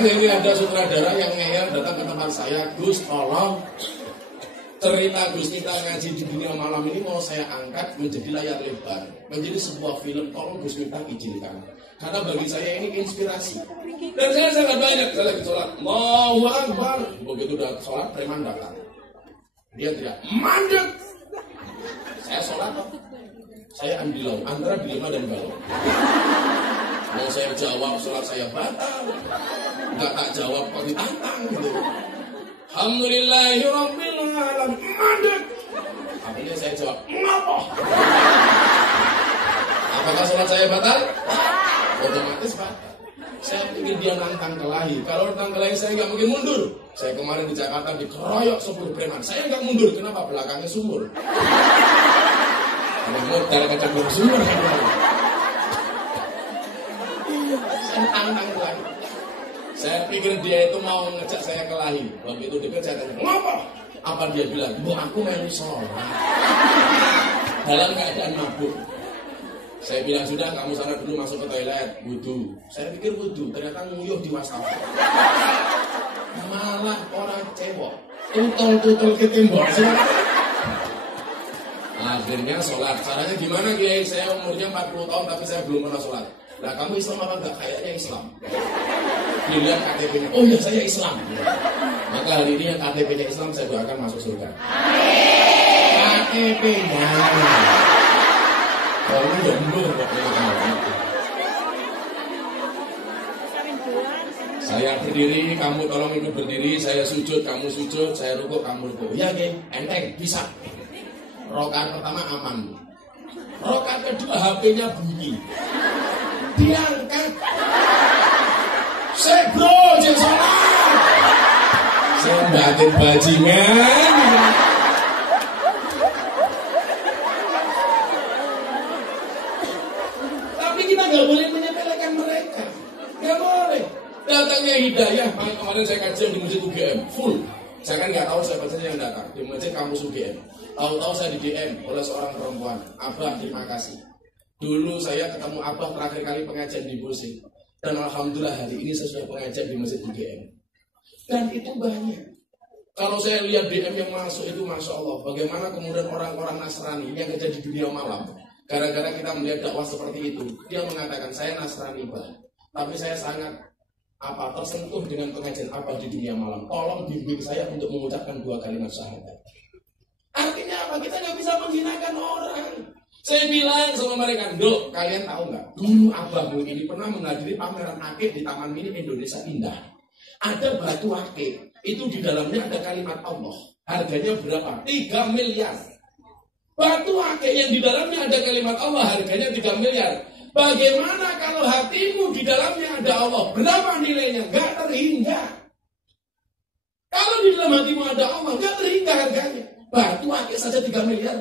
Ini ada sutradara yang ngeyel datang ke tempat saya, Gus tolong cerita Gus kita ngaji di dunia malam ini mau saya angkat menjadi layar lebar, menjadi sebuah film. Tolong Gus minta izinkan, karena bagi saya ini inspirasi. Dan saya sangat banyak, saya lagi sholat, Allahu Akbar, begitu udah sholat preman datang, dia tidak mandek. Saya sholat, saya ambil antara dilema dan galau. Mau saya jawab sholat saya batal, nggak tak jawab kok ditantang gitu. Alhamdulillahirabbil alamin. Mandek. Akhirnya saya jawab, ngapa? Apakah sholat saya batal? Otomatis batal. Saya pikir dia nantang kelahi. Kalau nantang kelahi saya nggak mungkin mundur. Saya kemarin di Jakarta dikeroyok 10 preman. Saya nggak mundur. Kenapa? Belakangnya sumur. Ada modal kecambur sumur. Saya nantang kelahi. Saya pikir dia itu mau ngejak saya kelahi. Begitu dekat saya tanya, ngapa? Apa dia bilang? Bu, aku melu sholat dalam keadaan mabuk. Saya bilang, sudah kamu sana dulu masuk ke toilet, wudu. Saya pikir wudu, ternyata nguyuh di wastafel. Malah orang cebok, tutol-tutol ke tembok. Akhirnya sholat. Caranya gimana Kiai? Saya umurnya 40 tahun tapi saya belum pernah sholat. Nah kamu Islam apa enggak? Kayaknya Islam. Dilihat KTP-nya, oh ya saya Islam. Maka hari ini yang KTP-nya Islam saya doakan masuk surga. KTP-nya. Kalau udah mundur, saya berdiri, kamu tolong ikut berdiri. Saya sujud, kamu sujud. Saya rukuk, kamu rukuk. Ya Kiai, enteng, bisa. Rokaat pertama aman. Rokaat kedua HP-nya bunyi. Diangkat. Saya bro, jangan sholat. Saya batin bajingan. Tapi kita nggak boleh menyepelekan mereka. Nggak boleh. Datangnya hidayah. Kemarin saya kajian di masjid UGM full. Saya kan nggak tahu siapa saja yang datang di masjid kampus UGM. Tahu-tahu saya di DM oleh seorang perempuan. Abah, terima kasih. Dulu saya ketemu Abah terakhir kali pengajian di Bulsing. Dan alhamdulillah hari ini saya sudah pengajian di masjid UGM. Dan itu banyak. Kalau saya lihat DM yang masuk itu Masya Allah. Bagaimana kemudian orang-orang Nasrani yang kerja di dunia malam. Gara-gara kita melihat dakwah seperti itu. Dia mengatakan saya Nasrani Bah. Tapi saya sangat tersentuh dengan pengajian Abah di dunia malam. Tolong bimbing saya untuk mengucapkan 2 kalimat syahadat. Artinya apa? Kita nggak bisa menghinakan orang. Saya bilang sama mereka, Dok, kalian tahu nggak? Dulu Abahmu ini pernah menghadiri pameran akik di Taman Mini Indonesia Indah. Ada batu akik, itu di dalamnya ada kalimat Allah. Harganya berapa? 3 miliar. Batu akik yang di dalamnya ada kalimat Allah, harganya 3 miliar. Bagaimana kalau hatimu di dalamnya ada Allah? Berapa nilainya? Nggak terhingga. Kalau di dalam hatimu ada Allah, nggak terhingga harganya. Batu akik saja 3 miliar.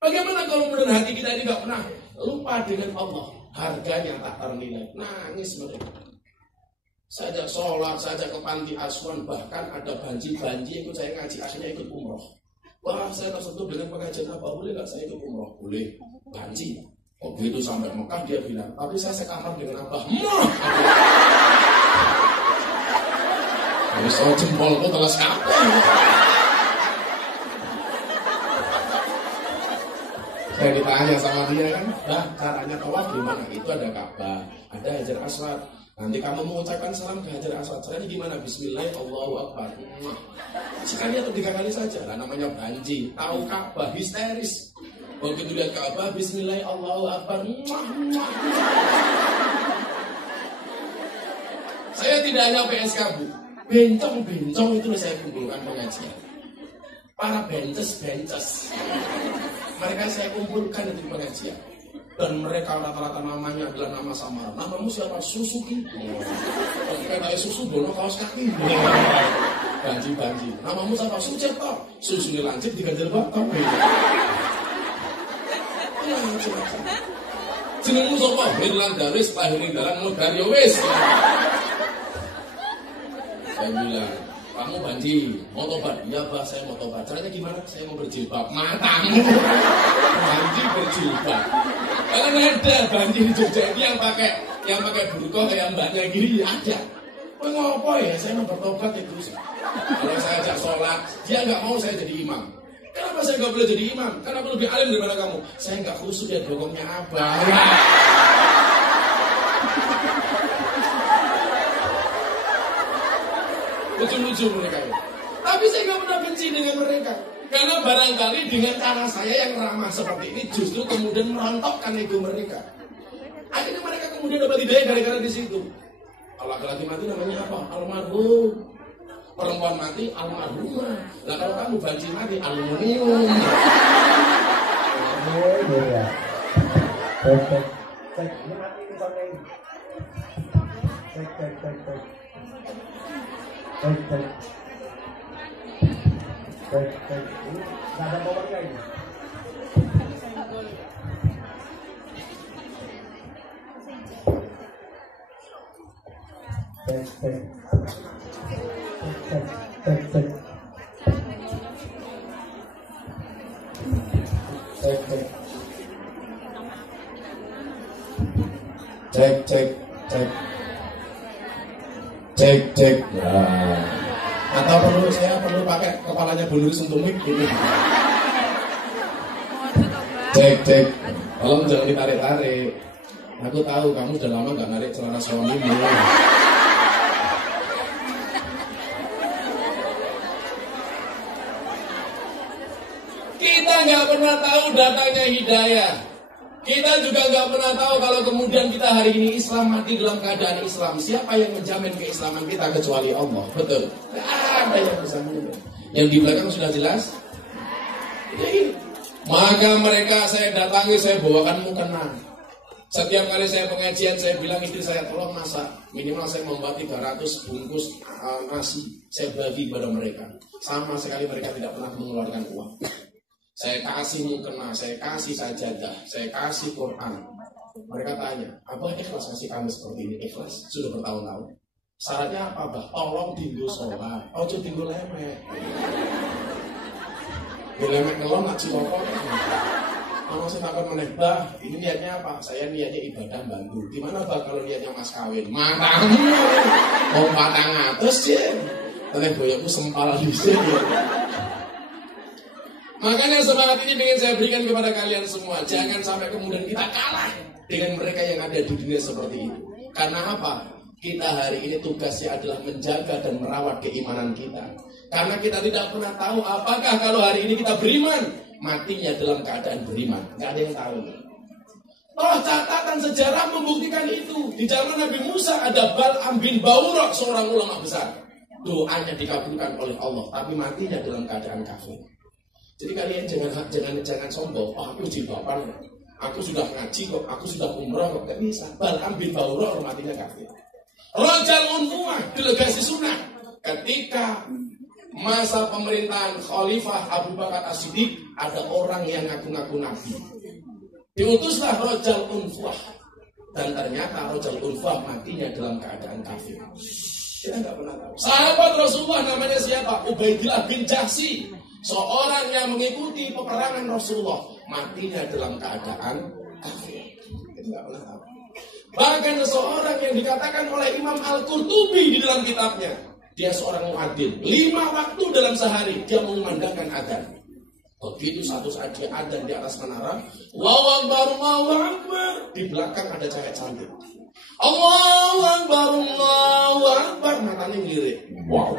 Bagaimana kalau kemudian hati kita ini nggak pernah lupa dengan Allah? Harganya tak ternilai. Nangis mereka. Saya sholat, saya ke panti asuhan, bahkan ada banji-banji ikut saya ngaji, akhirnya ikut umroh. Wah, saya tersentuh dengan pengajian apa? Boleh nggak saya ikut umroh? Boleh. Banji. Oh begitu sampai Mekah dia bilang, tapi saya sekamar dengan Abah. Habis saya jempolku telas kapal. Saya ditanya sama dia kan, nah caranya tawaf gimana? Itu ada Ka'bah, ada Hajar Aswad. Nanti kamu mengucapkan salam ke Hajar Aswad. Caranya gimana? Bismillah, Allahu Akbar. Sekali atau 3 kali saja. Lah namanya banji. Tahu Ka'bah histeris. Begitu lihat Ka'bah, Bismillah, Allahu Akbar. Saya tidak hanya PSK Bu, bencong-bencong itu saya kumpulkan pengajian. Para bences. Mereka saya kumpulkan di pengajian. Dan mereka rata-rata namanya adalah nama samaran. Namamu siapa? Susuki. Kayak susu bono kaos kaki. Banji. Namamu siapa? Sucipto. Susunya lancip diganjel batok. Jenengmu sapa? Hirlan Darwis, Pahiring Dalan Modar wis. Saya bilang, kamu banji, mau tobat? Iya Pak, saya mau tobat. Caranya gimana? Saya mau berjilbab. Matamu. Banji berjilbab. Karena ada banji di Jogja ini yang pakai burqa kayak mbaknya gini ada. Mengapa ya saya mau bertobat ya Gus? Kalau saya ajak sholat, dia nggak mau saya jadi imam. Kenapa saya nggak boleh jadi imam? Karena aku lebih alim daripada kamu. Saya nggak khusyuk ya bokongnya abang. Lucu-lucu mereka ya. Tapi saya nggak pernah benci dengan mereka. Karena barangkali dengan cara saya yang ramah seperti ini justru kemudian merontokkan ego mereka. Akhirnya mereka kemudian dapat hidayah gara-gara di situ. Kalau laki-laki mati namanya apa? Almarhum. Perempuan mati almarhumah. Lah kalau kamu banci mati aluminium. Oh iya. Cek. Ini mati di sana ini. Cek. Ini nggak ada powernya ini. Cek. Nah. Atau saya perlu pakai kepalanya Bu Nuril untuk mic gitu. Cek. Tolong jangan ditarik-tarik. Aku tahu kamu sudah lama gak narik celana suamimu. Kita nggak pernah tahu datangnya hidayah. Kita juga nggak pernah tahu kalau kemudian kita hari ini Islam mati dalam keadaan Islam. Siapa yang menjamin keislaman kita kecuali Allah? Betul. Tidak ada yang bisa menjamin. Yang di belakang sudah jelas. Jadi, maka mereka saya datangi, saya bawakan mukena. Setiap kali saya pengajian, saya bilang istri saya tolong masak. Minimal saya membuat 300 bungkus nasi. Saya bagi kepada mereka. Sama sekali mereka tidak pernah mengeluarkan uang. Saya kasih mukena, saya kasih sajadah, saya kasih Quran. Mereka tanya, apa ikhlas kasih kami seperti ini? Ikhlas, sudah bertahun-tahun. Syaratnya apa, Bah? Tolong tinggal sholat, ojo tinggal lemek. Lemek ngelon, nak cilokok. Kalau saya takut meneh, Bah, ini niatnya apa? Saya niatnya ibadah bantu. Gimana, Bah, kalau niatnya mas kawin? Matamu, mau 400 sih. Teneh boyokku sempal di sini. Makanya semangat ini ingin saya berikan kepada kalian semua. Jangan sampai kemudian kita kalah dengan mereka yang ada di dunia seperti itu. Karena apa? Kita hari ini tugasnya adalah menjaga dan merawat keimanan kita. Karena kita tidak pernah tahu apakah kalau hari ini kita beriman, matinya dalam keadaan beriman. Nggak ada yang tahu. Oh, catatan sejarah membuktikan itu. Di zaman Nabi Musa ada Bal'am bin Ba'urah, seorang ulama besar. Doanya dikabulkan oleh Allah, tapi matinya dalam keadaan kafir. Jadi kalian jangan sombong. Oh, aku jilbaban, aku sudah ngaji kok, aku sudah umrah kok, tidak bisa. Bal'am bin Ba'urah matinya kafir. Rajal Unfuah, delegasi sunnah. Ketika masa pemerintahan Khalifah Abu Bakar As-Siddiq, ada orang yang ngaku-ngaku nabi. Diutuslah Rajal Unfuah, dan ternyata Rajal Unfuah matinya dalam keadaan kafir. Kita nggak pernah tahu. Sahabat Rasulullah namanya siapa? Ubaidillah bin Jahsy. Seorang yang mengikuti peperangan Rasulullah, matinya dalam keadaan kafir. Kita nggak pernah tahu. Bahkan seseorang yang dikatakan oleh Imam Al-Qurtubi di dalam kitabnya, dia seorang muadzin. 5 waktu dalam sehari dia mengumandangkan adzan. Begitu satu saat dia adzan di atas menara, Allahu Akbar, Allahu Akbar. Di belakang ada cewek cantik. Allahu Akbar, Allahu Akbar. Matanya ngelirik. Wow.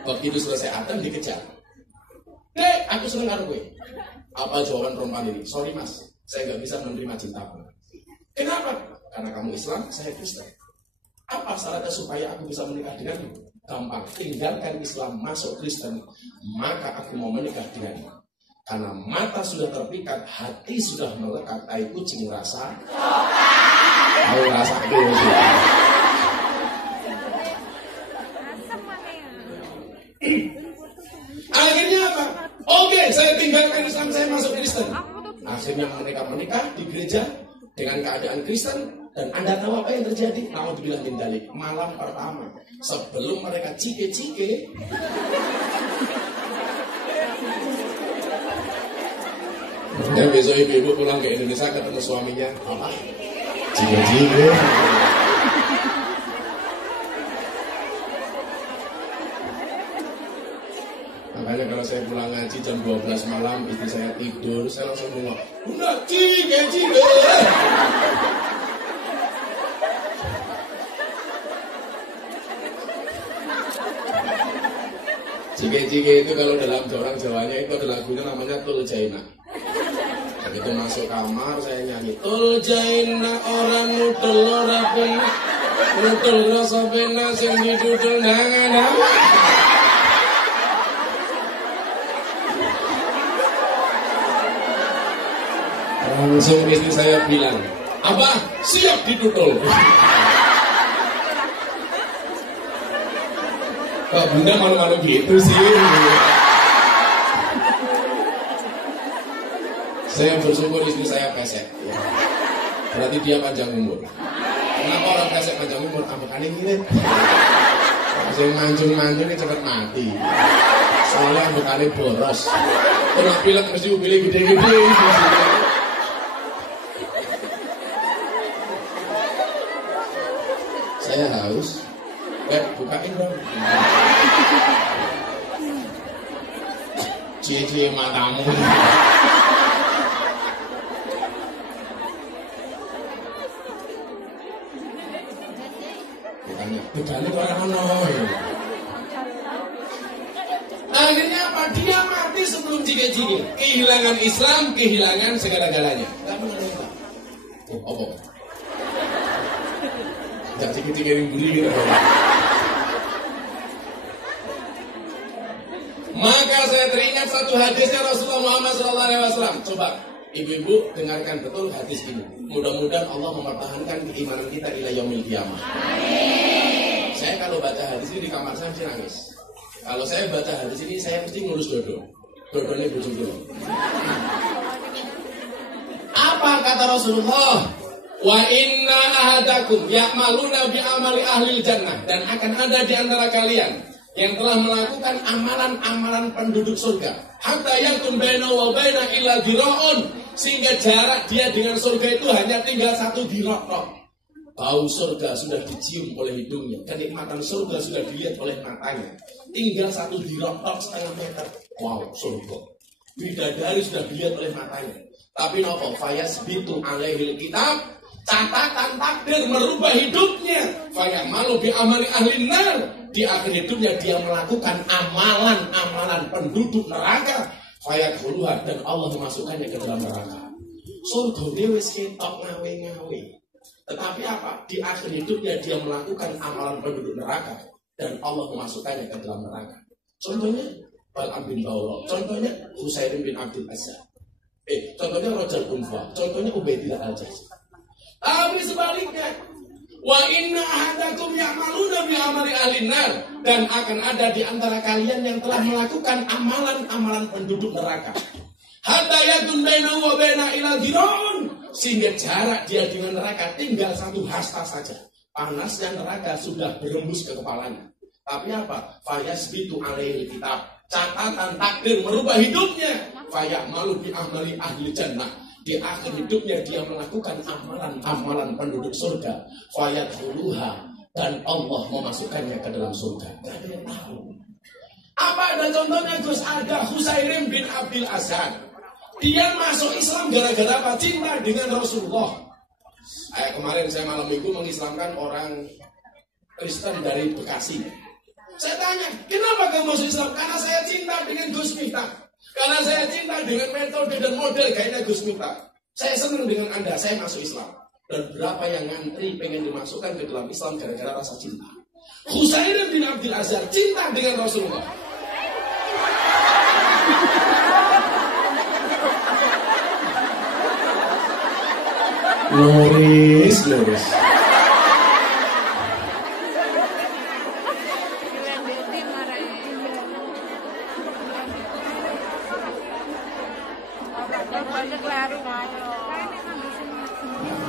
Begitu selesai adzan dikejar. Dek, aku seneng karo kowe. Apa jawaban perempuan ini? Sorry mas, saya nggak bisa menerima cintamu. Kenapa? Karena kamu Islam, saya Kristen. Apa syaratnya supaya aku bisa menikah denganmu? Gampang, tinggalkan Islam, masuk Kristen, maka aku mau menikah denganmu. Karena mata sudah terpikat, hati sudah melekat, tai kucing rasa. Tahu rasa itu. Akhirnya apa? Oke, saya tinggalkan Islam, saya masuk Kristen. Akhirnya menikah di gereja dengan keadaan Kristen. Dan Anda tahu apa yang terjadi? Naudzubillah min dzalik. Malam pertama, sebelum mereka cike-cike, dan besok ibu-ibu pulang ke Indonesia ketemu suaminya, apa? Cike-cike. Makanya kalau saya pulang ngaji jam 12 malam, istri saya tidur, saya langsung ngomong, Bunda, cige. Cige itu kalau dalam orang Jawanya itu ada lagunya namanya Tul Jaina. Begitu masuk kamar saya nyanyi Tul Jaina orang nutul ora penak, nutul rasa penak sing didudul nangan. Langsung istri saya bilang, apa? Siap ditutul. Kok Bunda malu-malu gitu sih? Saya bersyukur istri saya pesek. Ya. Berarti dia panjang umur. Kenapa orang pesek panjang umur? Ambekannya gini. Saya manjung-manjung ini cepat mati. Soalnya ambekannya boros. Kena pilek mesti pilih gede-gede. Saya haus. Bukain dong. Cie-cie matamu. Bedanya orang-orang. Akhirnya apa? Dia mati sebelum jige-jige. Kehilangan Islam, kehilangan segala-galanya. Kamu ngerti? Apa? Jangan jige-jige yang buri gitu. Maka saya teringat satu hadisnya Rasulullah Muhammad SAW. Coba ibu-ibu dengarkan betul hadis ini. Mudah-mudahan Allah mempertahankan keimanan kita ila yaumil qiyamah. Saya kalau baca hadis ini di kamar saya mesti nangis. Kalau saya baca hadis ini saya mesti ngurus dodo. Dodonya bujung dulu. Apa kata Rasulullah? Wa inna ahadakum ya'maluna bi amali ahli jannah, dan akan ada di antara kalian yang telah melakukan amalan-amalan penduduk surga. Hatta yakun baina wa baina illa dira'un, sehingga jarak dia dengan surga itu hanya tinggal 1 dira'. Bau surga sudah dicium oleh hidungnya, kenikmatan surga sudah dilihat oleh matanya. Tinggal 1 dira' setengah meter. Wow, surga. Bidadari sudah dilihat oleh matanya. Tapi nopo fayasbitu alaihil kitab, catatan takdir merubah hidupnya. Fayamalu bi amali ahli nar, di akhir hidupnya dia melakukan amalan-amalan penduduk neraka. Fayadkhuluha, dan Allah memasukkannya ke dalam neraka. Surga dewe ketok ngawe-ngawe. Tetapi apa? Di akhir hidupnya dia melakukan amalan penduduk neraka, dan Allah memasukkannya ke dalam neraka. Contohnya Bal'am bin Bawra, contohnya Husain bin Abdul Azzar, contohnya Rajal Unfa, contohnya Ubaidillah Al-Jazari. Tapi sebaliknya, wa inna ahadakum ya'maluna bi amali ahli nar, dan akan ada di antara kalian yang telah melakukan amalan-amalan penduduk neraka. Hatta yakun baina wa baina ila dira'un, sehingga jarak dia dengan neraka tinggal 1 hasta saja. Panasnya neraka sudah berembus ke kepalanya. Tapi apa? Fayasbitu alaihi kitab, catatan takdir merubah hidupnya. Fayamalu bi amali ahli jannah, di akhir hidupnya dia melakukan amalan-amalan penduduk surga. Fayadkhuluha, dan Allah memasukkannya ke dalam surga. Gak ada yang tahu. Apa ada contohnya? Gus, ada Husain bin Abdul Azzar. Dia masuk Islam gara-gara apa? Cinta dengan Rasulullah. Kemarin saya malam minggu mengislamkan orang Kristen dari Bekasi. Saya tanya, kenapa kamu masuk Islam? Karena saya cinta dengan Gus Miftah. Karena saya cinta dengan metode dan model kayaknya Gus Miftah. Saya senang dengan Anda, saya masuk Islam. Dan berapa yang ngantri pengen dimasukkan ke dalam Islam gara-gara rasa cinta. Husain bin Abdul Azzar cinta dengan Rasulullah. Loris.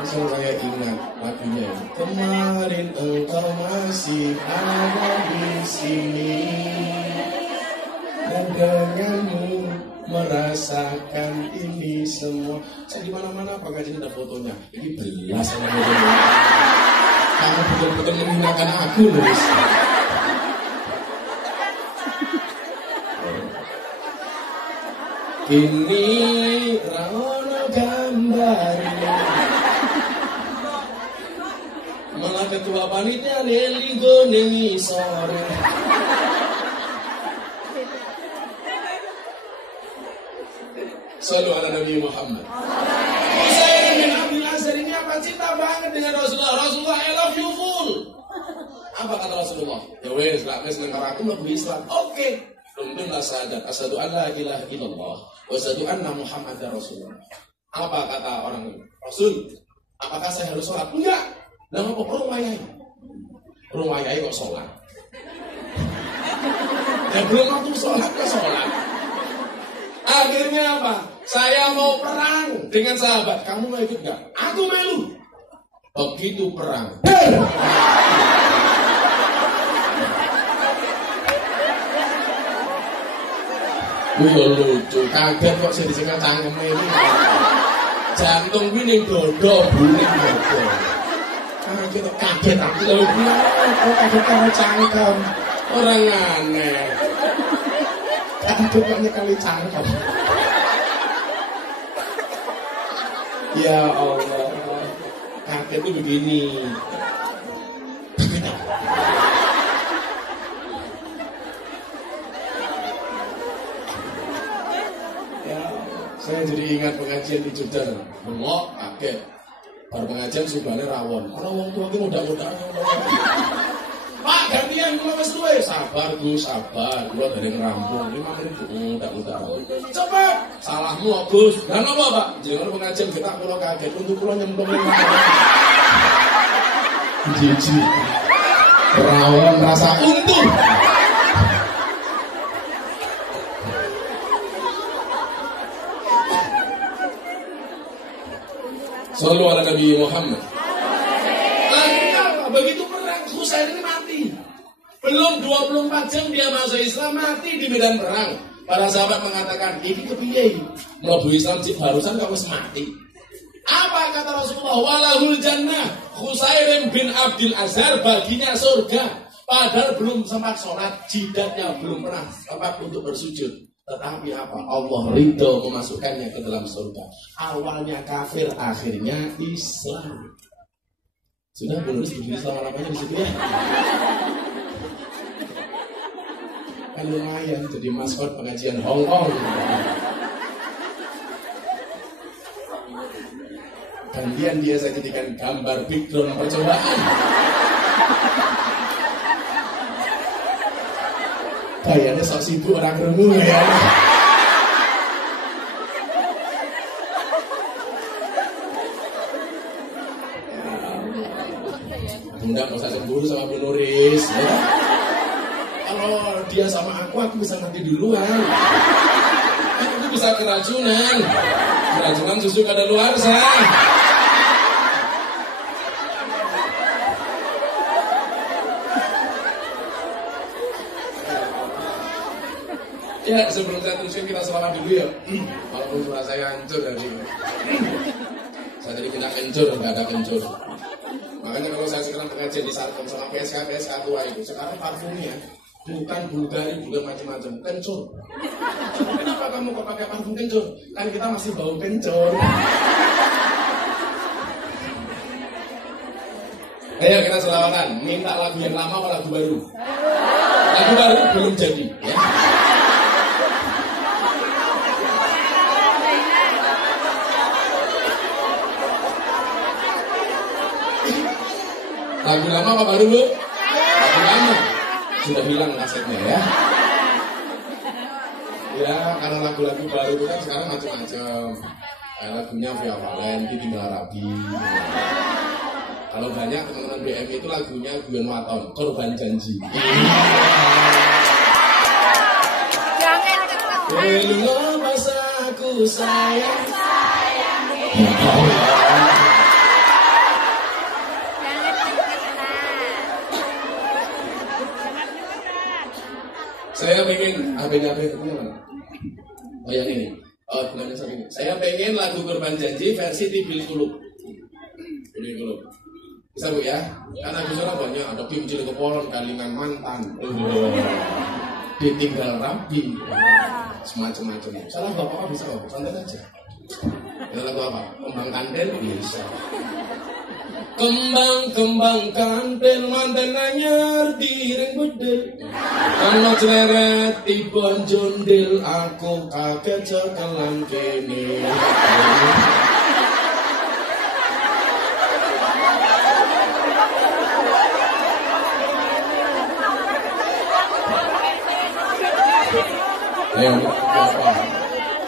Langsung saya ingat lagunya. Kemarin engkau masih ada di sini, dan denganmu merasakan ini semua. Saya di mana-mana pakai ini ada fotonya. Ini belas sama fotonya. Kamu betul-betul menghinakan aku, Loris. Ini rawono gambar. Malah ketua panitia leli gone sore. Sallu ala Nabi Muhammad. Saya bin Abdul Azhar ini apa cinta banget dengan Rasulullah. Rasulullah, I love you full. Apa kata Rasulullah? Ya wes, gak mes nengkar aku lebih Islam. Oke. Tuntunlah syahadat. Asyhadu an la ilaha illallah wa asyhadu anna Muhammadar Rasulullah. Apa kata orang itu? Rasul, apakah saya harus sholat? Enggak. Lah apa perlu wayai? Perlu wayai kok sholat? Ya belum waktu sholat kok sholat. Akhirnya apa? Saya mau perang dengan sahabat. Kamu mau ikut gak? Aku melu. Begitu perang. Wih lucu, kaget kok saya disingkat cangkem ini. Jantung ini dodo, buling dodo. Kaget aku loh, kok kaget kalau cangkem. Orang aneh. Kaget kok kali cangkem. Ya Allah, kaget itu begini. Saya jadi ingat pengajian di Jogja, bengok, kaget. Baru pengajian subhannya rawon. Orang orang tua itu muda-muda. Pak, gantian gula mas duwe. Sabar Gus, sabar. Gula dari ngerampung. 5 menit muda-muda. Cepat. Salahmu Gus. Dan apa Pak? Jangan pengajian kita pulau kaget. Untuk pulau nyemplung. Jijik. Rawon rasa untung. Sallu ala Nabi Muhammad. Akhirnya apa? Begitu perang, Husain ini mati. Belum 24 jam dia masuk Islam, mati di medan perang. Para sahabat mengatakan, ini kepiye? Mlebu Islam cik barusan kamu mati. Apa kata Rasulullah? Walahul jannah. Husain bin Abdul Azhar baginya surga. Padahal belum sempat sholat, jidatnya belum pernah sempat untuk bersujud. Tetapi apa? Allah ridho memasukkannya ke dalam surga. Awalnya kafir, akhirnya Islam. Sudah bonus begini selama-lamanya di situ ya. Kan lumayan jadi maskot pengajian Hong Kong. Gantian dia saya jadikan gambar background percobaan. Kayaknya sok sibuk orang remu ya. Enggak usah cemburu sama Bu Nuris ya. Kalau dia sama aku bisa mati duluan. Aku bisa keracunan. Keracunan susu kadaluarsa. Ya, sebelum saya teruskan kita selamat dulu ya. Walaupun suara saya hancur dari saya tadi kena kencur, nggak ada kencur. Makanya kalau saya sekarang pengajian di Sarkem sama PSK tua itu, sekarang parfumnya bukan Bulgari, bukan macam-macam, kencur. Kenapa kamu kok pakai parfum kencur? Kan kita masih bau kencur. Ayo kita selawatan, minta lagu yang lama atau lagu baru? Lagu baru belum jadi, ya. Lagu lama apa baru Bu? Lagu lama. Sudah hilang kasetnya ya. Ya karena lagu-lagu baru itu kan sekarang macam-macam. Lagunya Via Valen, Titi Marabi. Kalau banyak teman-teman BM itu lagunya Gwen Waton, Korban Janji. Belum masaku sayang. Saya pengen HP-nya mana? Oh yang ini. Oh bukan yang ini. Saya pengen lagu Korban Janji versi Tibil Kulub. Tibil Kulub. Bisa Bu ya? Karena di sana banyak ada Kim Cili Kepolon, Kalingan Mantan. Ditinggal Rabi. semacam-macam. Salah bapak bisa kok, santai aja. Ya lagu apa? Kembang kantil bisa. Kembang kantil manten anyar direng bedel. Ana cleret tibon jondil aku kaget cekelan kene. Ayo,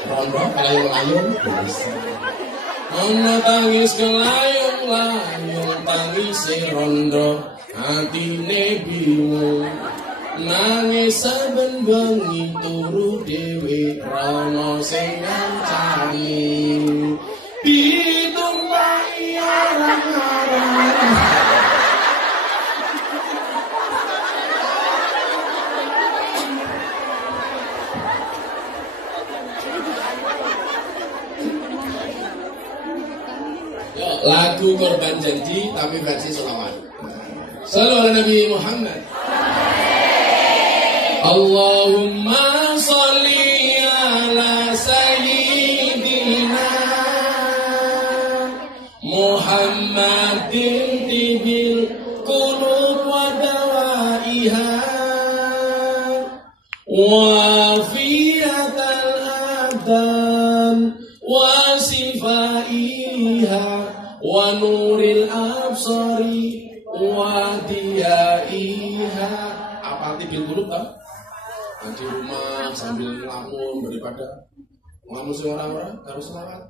rondo kalayung-layung bisa. Ana tangis kelayung-layung tangis rondo atine bingung. Nangis saben bengi turu dhewe rono sing ngancani. Ditumpaki arang-arang. Lagu Korban Janji tapi versi selawat. Sallu ala Nabi Muhammad. Allahumma sholli ala sayyidina Muhammadin tibil qulub wa dawaiha wa fiyatal abdan wa sifaiha wa nuril absari wa diyaiha. Apa arti bil qulub kan? Di rumah sambil ngelamun daripada ngelamun semua orang-orang harus selawat.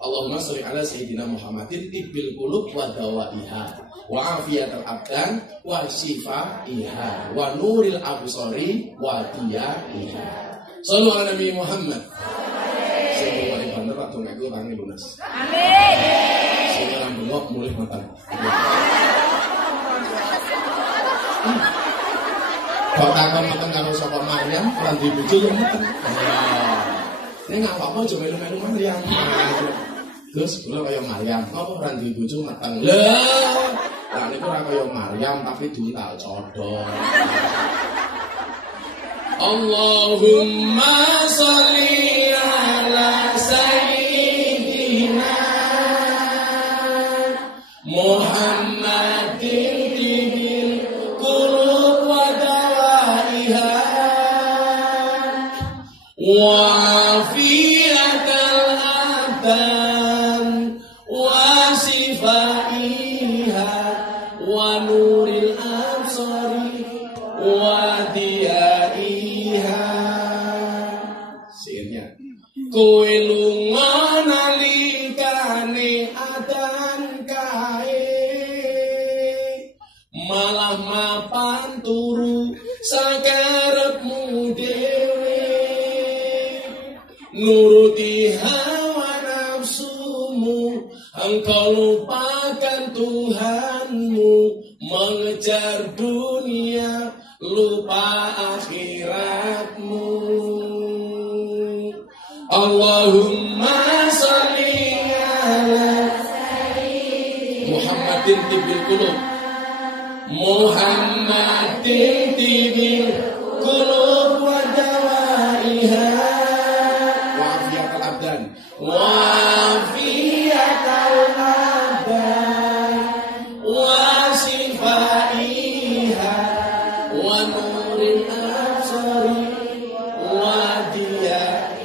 Allahumma sholli ala sayyidina Muhammadin tibil qulub wa dawaiha wa afiyatal abdan wa shifaiha wa nuril absari wa diyaiha. Sallu ala Nabi Muhammad. Sing paling bener tak dongake tangi lunas. Amin. Sing ora bengok mulih matang. Kok takon mateng karo sapa Maryam, lan dibojo yo mateng. Ning apa aja melu-melu Maryam. Terus kula kaya Maryam, apa ora dibojo mateng. Lah niku ora kaya Maryam tapi diuntal codor. Allahumma sholli ala sayyidina Muhammadin tibil qulub wa dawaiha wa fiyatal abdan wa sifaiha wa nuril absari wa diyaiha. Kowe lunga nalikane adan kae malah mapan turu sakarepmu dhewe nuruti hawa nafsumu engkau lupakan Tuhanmu mengejar dunia lupa akhiratmu. Allahumma sholli ala Muhammadin tibil qulub Muhammadin tibil qulub wa dawaiha wa afiyatal abdan wa afiyatal abdan wa sifaiha wa nuril absari wa diyaiha.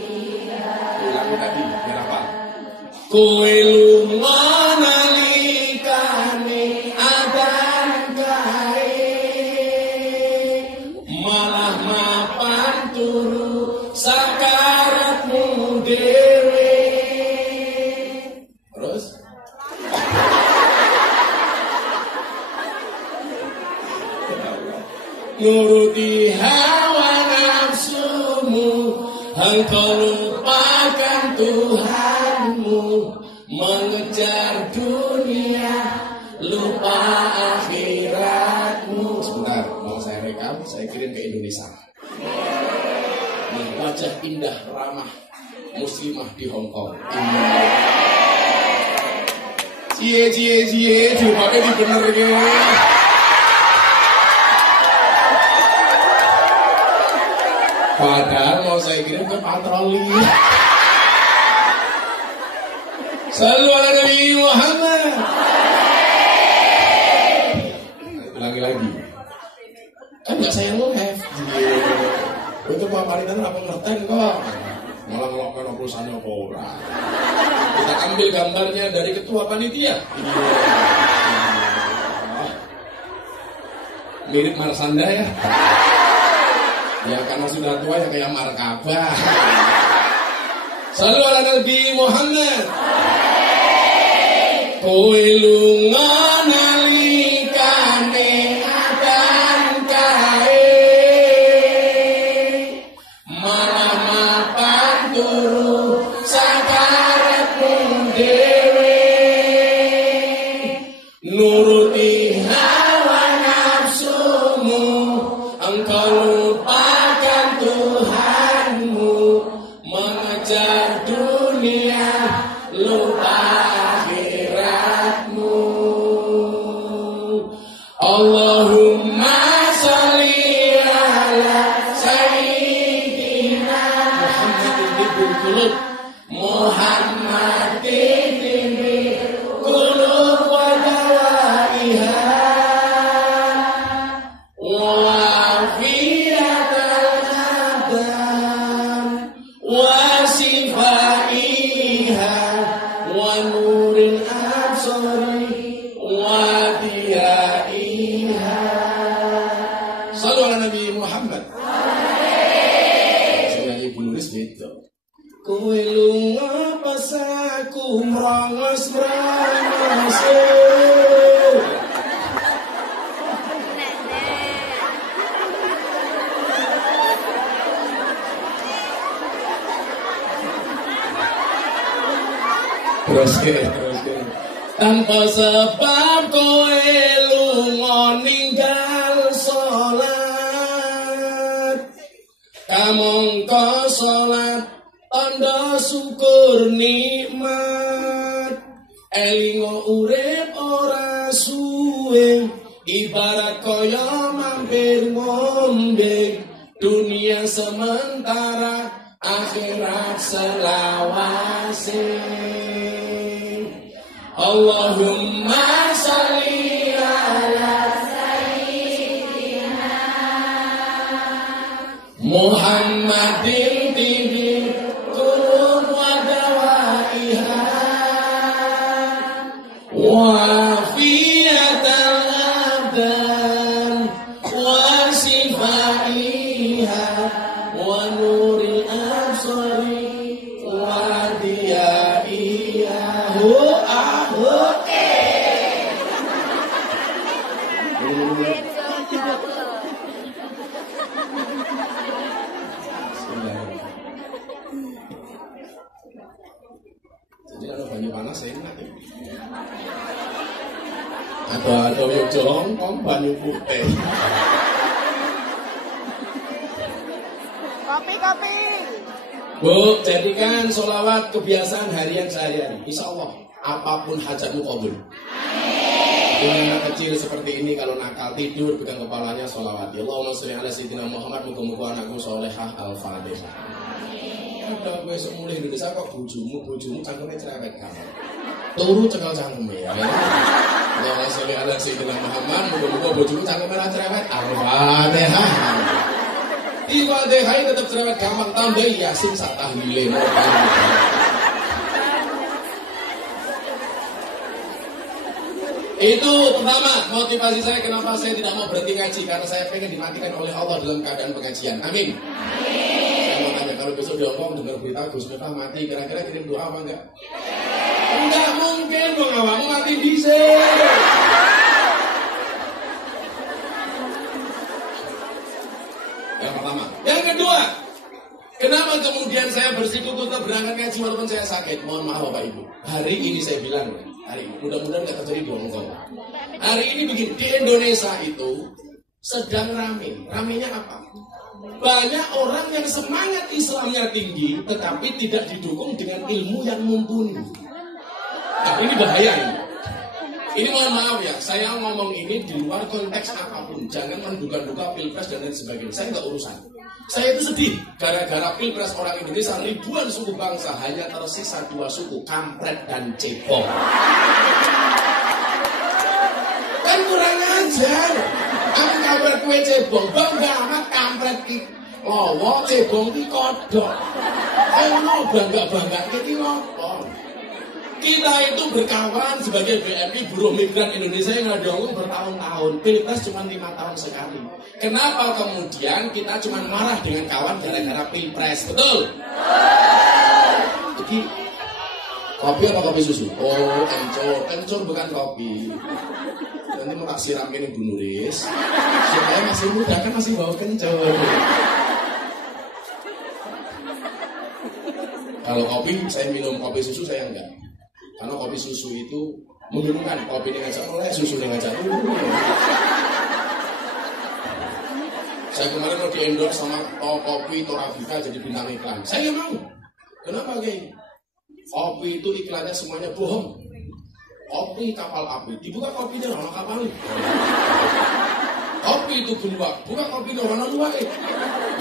Kowe lunga nalikane adan kae malah mapan turu sakarepmu dhewe. Terus nuruti hawa nafsumu engkau lupakan Tuhanmu mengejar dunia lupa akhiratmu. Sebentar, mau saya rekam, saya kirim ke Indonesia. Wajah indah ramah muslimah di Hong Kong. Cie jupane dibenerke. Padahal mau saya kirim ke patroli. Shallu ala Nabi Muhammad. Ulangi lagi. Kan nggak saya live. Itu Pak Paritan apa ngerten kok. Malah ngelokkan perusahaannya apa ora. Kita ambil gambarnya dari ketua panitia. Mirip Marsanda ya. Ya karena sudah tua ya kayak markabah. Shallu ala Nabi Muhammad. Kowe lunga nalikane adan kae malah mapan turu sakarepmu dhewe nuruti hawa nafsumu engkau lupakan Tuhanmu mengejar dunia lupa Allahumma sholli ala sayyidina Muhammadin bil qulub wa dawaiha wa afiyatal abdan wa sifaiha wa nuril absari wa diyaiha. Shallu ala Nabi Muhammad. Saya ibu nulis gitu. Kowe lunga pas aku mrangos-mrangos. Terus tanpa sebab kowe lunga ninggal salat kamangka salat tanda syukur nikmat elingo urip ora suwe ibarat kaya mampir ngombe dunia sementara akhirat selawase. Allahumma sholli ala sayyidina Muhammadin bil qulub wa dawaiha wa afiyatal abdan wa sifaiha wa nuril absari wa diyaiha. Jadi kalau banyu panas enak ya. Ada toyo jongkong banyu putih. Kopi. Bu, jadikan sholawat kebiasaan harian sehari-hari. Insya Allah apapun hajatmu kabul. Anak kecil seperti ini kalau nakal tidur pegang kepalanya sholawat. Allahumma sholli ala sayyidina Muhammad, muga-muga anakku sholehah al-fatihah. Ada besok mulai Indonesia kok bojomu cangkeme cerewet kamu. Turu cekel cangkeme ya. Allahumma sholli ala sayyidina Muhammad, muga-muga bojomu cangkeme ra cerewet al-fatihah. Ibadah tetap cerewet gampang tambah yasin sak tahlile. Itu pertama motivasi saya kenapa saya tidak mau berhenti ngaji, karena saya pengen dimatikan oleh Allah dalam keadaan pengajian. Amin. Saya mau tanya, kalau besok di Hongkong dengar berita Gus Miftah mati, kira-kira kirim doa apa enggak? Enggak mungkin, mau mati bisa. Yang pertama. Yang kedua, kenapa kemudian saya bersikukuh untuk berangkat ngaji walaupun saya sakit? Mohon maaf Bapak Ibu. Hari ini saya bilang, hari ini mudah-mudahan tidak terjadi di Hongkong. Hari ini begini, di Indonesia itu sedang ramenya apa? Banyak orang yang semangat Islamnya tinggi, tetapi tidak didukung dengan ilmu yang mumpuni. Nah, ini bahaya ini. Ini mohon maaf ya, saya ngomong ini di luar konteks apapun. apapun, jangan menduga-duga pilpres dan lain sebagainya. Saya nggak urusan. Saya itu sedih gara-gara pilpres orang Indonesia ribuan suku bangsa hanya tersisa 2 suku, kampret dan cebong. Kan kurang ajar. Aku kampret kue cebong, bangga amat kampret ki lowo cebong ki kodok. Ayo mau bangga ki lopo. Kita itu berkawan sebagai BMI Buruh Migran Indonesia yang ngedongeng bertahun-tahun. Pilpres cuma 5 tahun sekali. Kenapa kemudian kita cuma marah dengan kawan gara-gara pilpres? Betul? Jadi kopi apa kopi susu? Oh, encur bukan kopi. Nanti mau tak siram ini Bu Nuris. Supaya masih muda kan masih bau kencur. Kalau kopi, saya minum kopi susu saya enggak. Karena kopi susu itu menurunkan, kopi dengan ngajak oleh, susu dengan ngajak Saya kemarin mau di-endorse sama kopi Torabika jadi bintang iklan. Saya nggak mau. Kenapa, Geng? Kopi itu iklannya semuanya bohong. Kopi kapal api, dibuka kopinya orang kapal. Kopi itu beluak, buka kopi orang luak.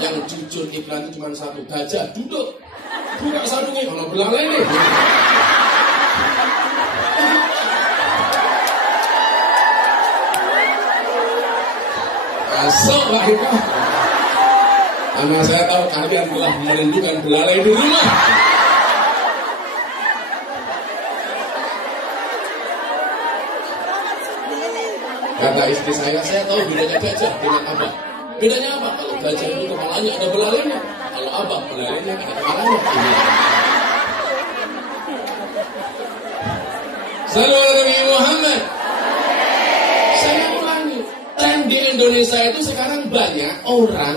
Yang jujur iklan itu cuma satu, gajah duduk. Buka sarungnya, orang belalai nih. Masuk Pak Ika. Karena saya tahu kalian telah merindukan belalai di rumah. Kata istri saya tahu bedanya gajah dengan abah. Bedanya apa? Kalau gajah itu kepalanya ada belalainya. Kalau abah belalainya ada kepalanya. Sallallahu alaihi Muhammad. Saya ulangi, tren di Indonesia itu sekarang banyak orang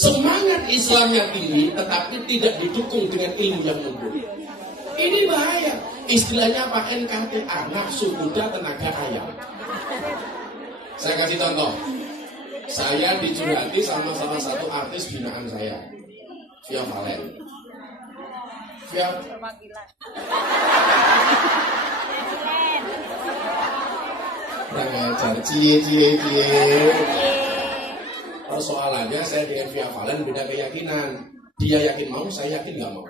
semangat Islamnya tinggi, tetapi tidak didukung dengan ilmu yang mumpuni. Ini bahaya. Istilahnya apa? NKTA, nafsu kuda tenaga ayam. Saya kasih contoh. Saya dicurhati sama salah satu artis binaan saya, Via Valen. Via Rangajar, cie. Persoalannya saya dengan Via Valen beda keyakinan. Dia yakin mau, saya yakin nggak mau.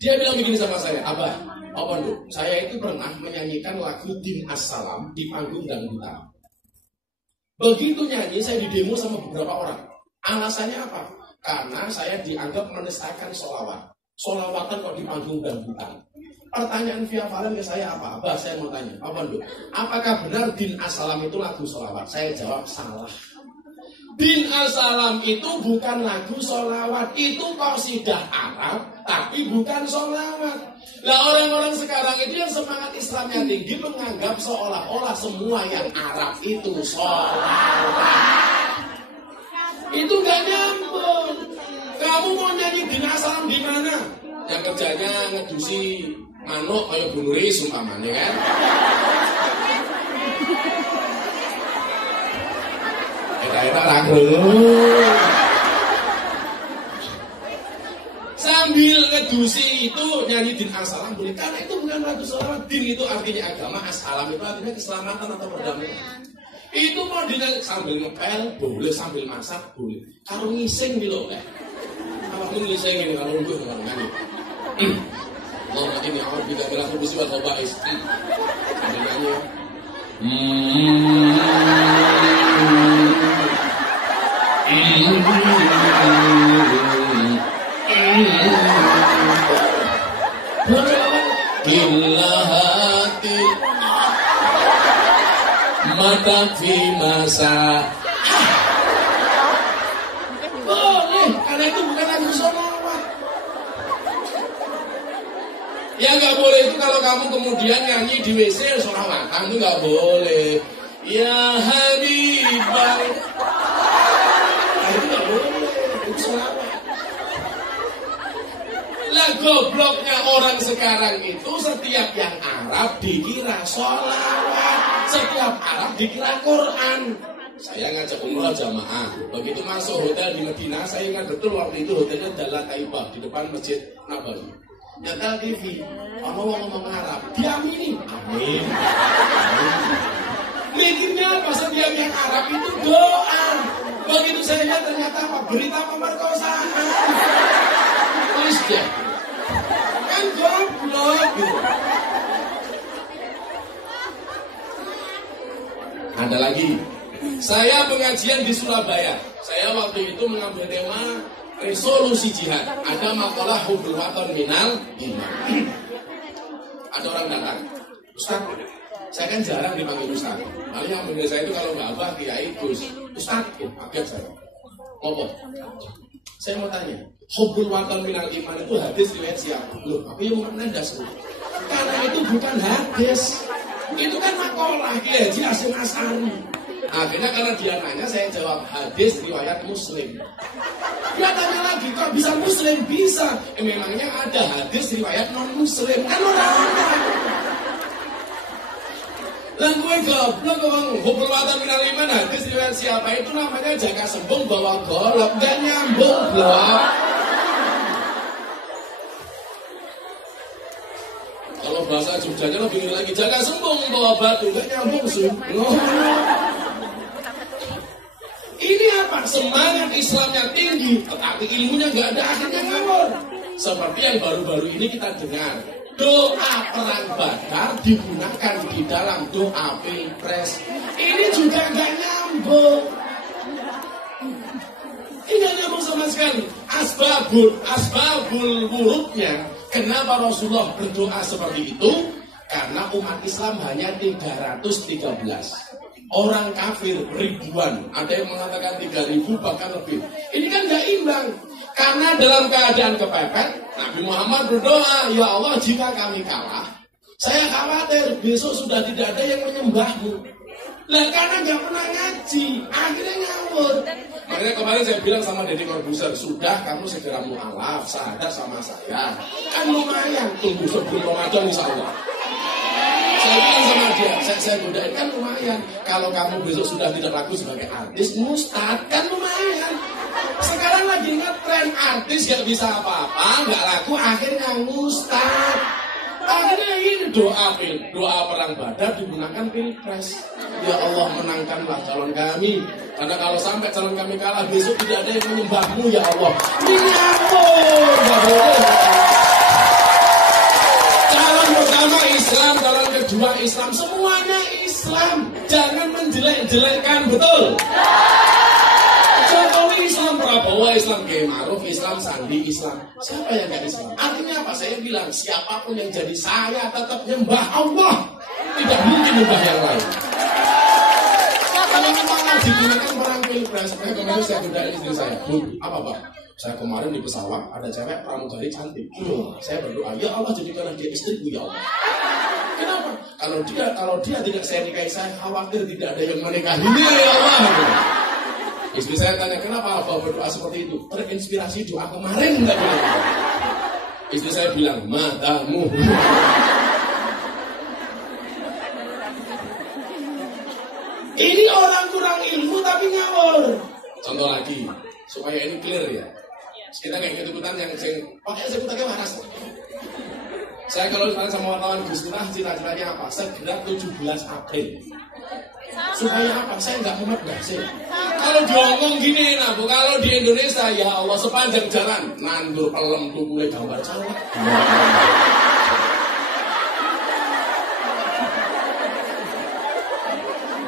Dia bilang begini sama saya, Abah, saya itu pernah menyanyikan lagu Din As-Salam di panggung dangdutan. Begitu nyanyi, saya didemo sama beberapa orang. Alasannya apa? Karena saya dianggap menistakan sholawat. Sholawatan kok di panggung dangdutan. Pertanyaan Via Valen ke saya apa? Abah, saya mau tanya, apakah benar Din As-Salam itu lagu sholawat? Saya jawab, salah. Din As-Salam itu bukan lagu sholawat. Itu qasidah Arab, tapi bukan sholawat. Nah, orang-orang sekarang itu yang semangat Islamnya tinggi menganggap seolah-olah semua yang Arab itu sholawat. Itu gak nyambung. Kamu mau nyanyi Din As-Salam di mana? Yang kerjanya ngedusi manuk kayak Bu Nuris umpamanya kan? Daerah lagu. Sambil ngedusi itu nyanyi Din As-Salam boleh, karena itu bukan lagu sholawat. Din itu artinya agama, As-Salam itu artinya keselamatan atau perdamaian. Itu mau dinyanyi sambil ngepel boleh, sambil masak boleh. Kalau ngising gitu kan. Kalau ngising ini kalau gue nggak nyanyi. Lama ini awal tidak berlaku bisiwal khobais. Sambil nyanyi ya. Gila hati mata fi masa. Boleh, karena itu bukan lagu sholawat. Ya nggak boleh itu kalau kamu kemudian nyanyi di WC sholawat, kamu nggak boleh. Ya Habibah. Itu nggak boleh, itu sholawat. Lah gobloknya orang sekarang itu setiap yang Arab dikira sholawat, setiap Arab dikira Quran. Saya ngajak umrah jamaah, begitu masuk hotel di Madinah, saya ingat betul waktu itu hotelnya Dalat Taibah di depan Masjid Nabawi. nyetel TV, ngomong Arab, diamini, amin. Mikirnya apa setiap yang Arab itu doa. Begitu saya lihat ternyata apa? Berita pemerkosaan. Tulis deh. Kan goblok gitu. Ada lagi. Saya pengajian di Surabaya. Saya waktu itu mengambil tema resolusi jihad. Ada makalah hubbul watan minal iman. Ada orang datang, Ustaz, saya kan jarang dipanggil Ustaz. Lalu yang panggil saya itu kalau nggak Abah, Kiai, Gus. Ustaz, kaget saya. Ngomong. Saya mau tanya, hubbul watan minal iman itu hadis riwayat siapa? Loh, tapi yang mana dasar? Karena itu bukan hadis. Itu kan makalah Kiai Haji Hasyim Asy'ari. Akhirnya karena dia nanya, saya jawab hadis riwayat Muslim. Dia tanya lagi, kok bisa Muslim? Bisa. Memangnya ada hadis riwayat non-Muslim? Kan orang-orang. Dan gue goblok ngomong, hubbul watan minal iman hadis riwayat siapa? Itu namanya jaga sembung bawa golok. Gak nyambung, blok. Kalau bahasa Jogjanya lebih lagi, jaga sembung bawa batu. Gak nyambung sih. Ini apa? Semangat Islamnya tinggi, tetapi ilmunya nggak ada, akhirnya ngawur. Seperti yang baru-baru ini kita dengar, doa perang Badar digunakan di dalam doa pilpres. Ini juga nggak nyambung. Ini nggak nyambung sama sekali. Asbabul wurudnya, kenapa Rasulullah berdoa seperti itu? Karena umat Islam hanya 313. Orang kafir ribuan, ada yang mengatakan 3.000 bahkan lebih. Ini kan gak imbang. Karena dalam keadaan kepepet, Nabi Muhammad berdoa, ya Allah jika kami kalah, saya khawatir besok sudah tidak ada yang menyembahmu. Lah karena gak pernah ngaji, akhirnya ngawur. Makanya kemarin saya bilang sama Deddy Corbuzier, sudah kamu segera mu'alaf, sadar sama saya. Kan lumayan, tunggu sebelum Ramadan insya Allah. Saya bilang sama dia, saya godain kan lumayan. Kalau kamu besok sudah tidak laku sebagai artis, mustad kan lumayan. Sekarang lagi ngetren artis gak bisa apa-apa, gak laku, akhirnya mustad. Akhirnya ini doa perang Badar digunakan pilpres. Ya Allah menangkanlah calon kami. Karena kalau sampai calon kami kalah besok tidak ada yang menyembahmu ya Allah. Ini apa? Gak boleh. Calon pertama Islam, calon kedua Islam, semuanya Islam. Jangan menjelek-jelekkan, betul? Jokowi Islam, Prabowo Islam, Kiai Ma'ruf Islam, Sandi Islam. Siapa yang gak Islam? Artinya apa? Saya bilang, siapapun yang jadi saya tetap nyembah Allah. Tidak mungkin nyembah yang lain. Kalau memang digunakan perang pilpres, kemarin saya godain istri saya. Apa Pak? Saya kemarin di pesawat ada cewek pramugari cantik. Saya berdoa, ya Allah jadikanlah dia istriku ya Allah. Kenapa? Kalau dia tidak saya nikahi, saya khawatir tidak ada yang menikahinya ya Allah. Istri saya tanya, kenapa Bapak berdoa seperti itu? Terinspirasi doa kemarin enggak bilang. Istri saya bilang, matamu. Ini orang kurang ilmu tapi ngawur. Contoh lagi, supaya ini clear ya. Kita kayak ikut-ikutan yang pakai saya waras. Saya kalau ditanya sama wartawan Gus Miftah, cita-citanya apa? Segera 17 April. Supaya apa? Saya nggak memegah sih. Kalau diomong gini, nah bu, kalau di Indonesia ya Allah sepanjang jalan nandur pelem tukule gambar caleg.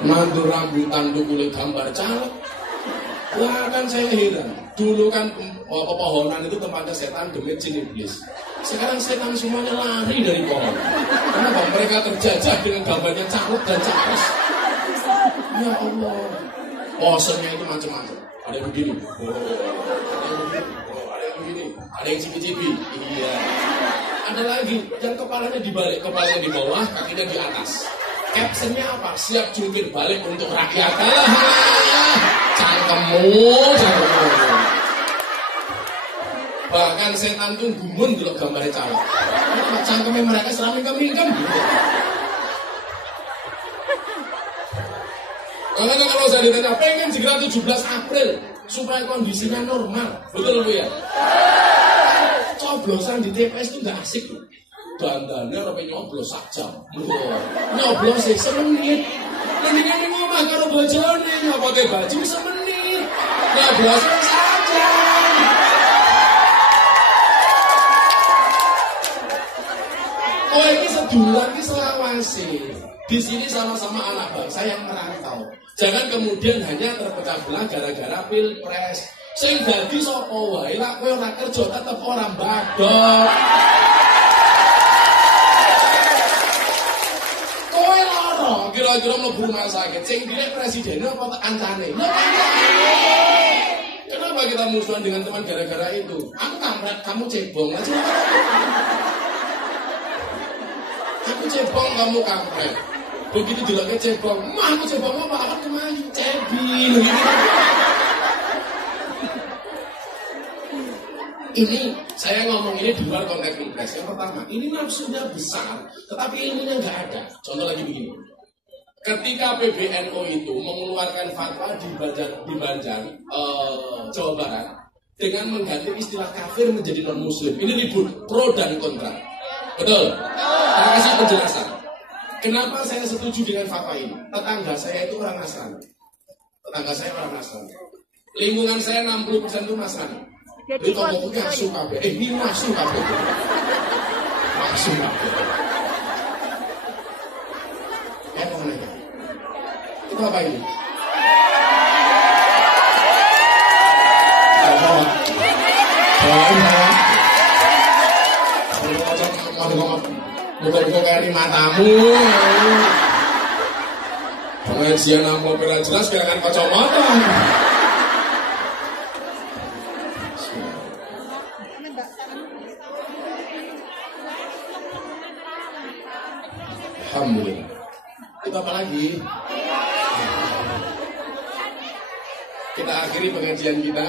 Nandur rambutan tukule gambar caleg. Wah kan saya heran. Dulu kan pepohonan itu tempatnya setan, demit, jin, iblis. Sekarang setan semuanya lari dari pohon. Kenapa? Mereka terjajah dengan gambarnya caleg dan capres. Ya Allah. Posenya itu macam-macam. Ada yang begini. Ada yang begini. Ada yang cipi-cipi. Iya. Ada lagi yang kepalanya dibalik, kepalanya di bawah, kakinya di atas. Captionnya apa? Siap jungkir balik untuk rakyat. Cangkemmu. Bahkan setan tuh gumun kalau gambarnya caleg. Cangkemnya mereka selalu mingkem. Karena kalau saya ditanya, pengen segera 17 April supaya kondisinya normal, betul Bu ya? Coba nyoblosan di TPS itu nggak asik loh. Dandannya orang nyoblos saja. Nyoblos sih semenit. Mendingan ini ngomong karo bojone nyopote baju semenit. Nyoblos saja. Oh ini sedulur ini selawasi. Di sini sama-sama anak bangsa yang merantau. Jangan kemudian hanya terpecah belah gara-gara pilpres. Sing dadi sapa wae lak kowe ora kerja tetep ora mbadok. Kowe lara kira-kira mlebu rumah sakit. Sing dilek presiden apa kancane? Kenapa kita musuhan dengan teman gara-gara itu? Aku kampret, kamu cebong aja. Aku cebong, kamu kampret. Begitu dilake cebong, mah aku cebong apa? Akan kemayu, cebi. Ini saya ngomong ini di luar konteks pilpres. Yang pertama, ini nafsunya besar, tetapi ilmunya nggak ada. Contoh lagi begini, ketika PBNU itu mengeluarkan fatwa di Banjar, Jawa Barat, dengan mengganti istilah kafir menjadi non Muslim, ini ribut pro dan kontra. Betul? Saya kasih penjelasan. Kenapa saya setuju dengan fatwa ini? Tetangga saya itu orang Nasrani. Lingkungan saya 60% itu Nasrani. Itu ngomongnya asuh kabeh. Ini asuh kabeh. Asuh kabeh. Kemana ya? Itu apa ini? Bukan kari matamu. Pengajian amplop jelas kehilangan kacamata. Alhamdulillah. Itu apa lagi? Kita akhiri pengajian kita.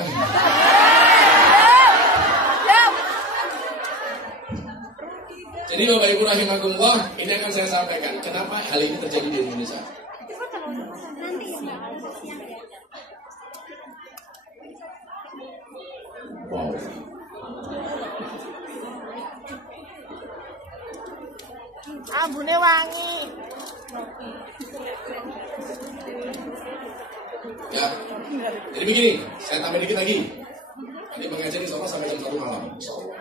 Jadi Bapak Ibu rahimakumullah, ini akan saya sampaikan kenapa hal ini terjadi di Indonesia. Wow. Ambune wangi. Ya, jadi begini, saya tambah dikit lagi. Nanti pengajian insya Allah sampai jam 1 malam. Insya Allah.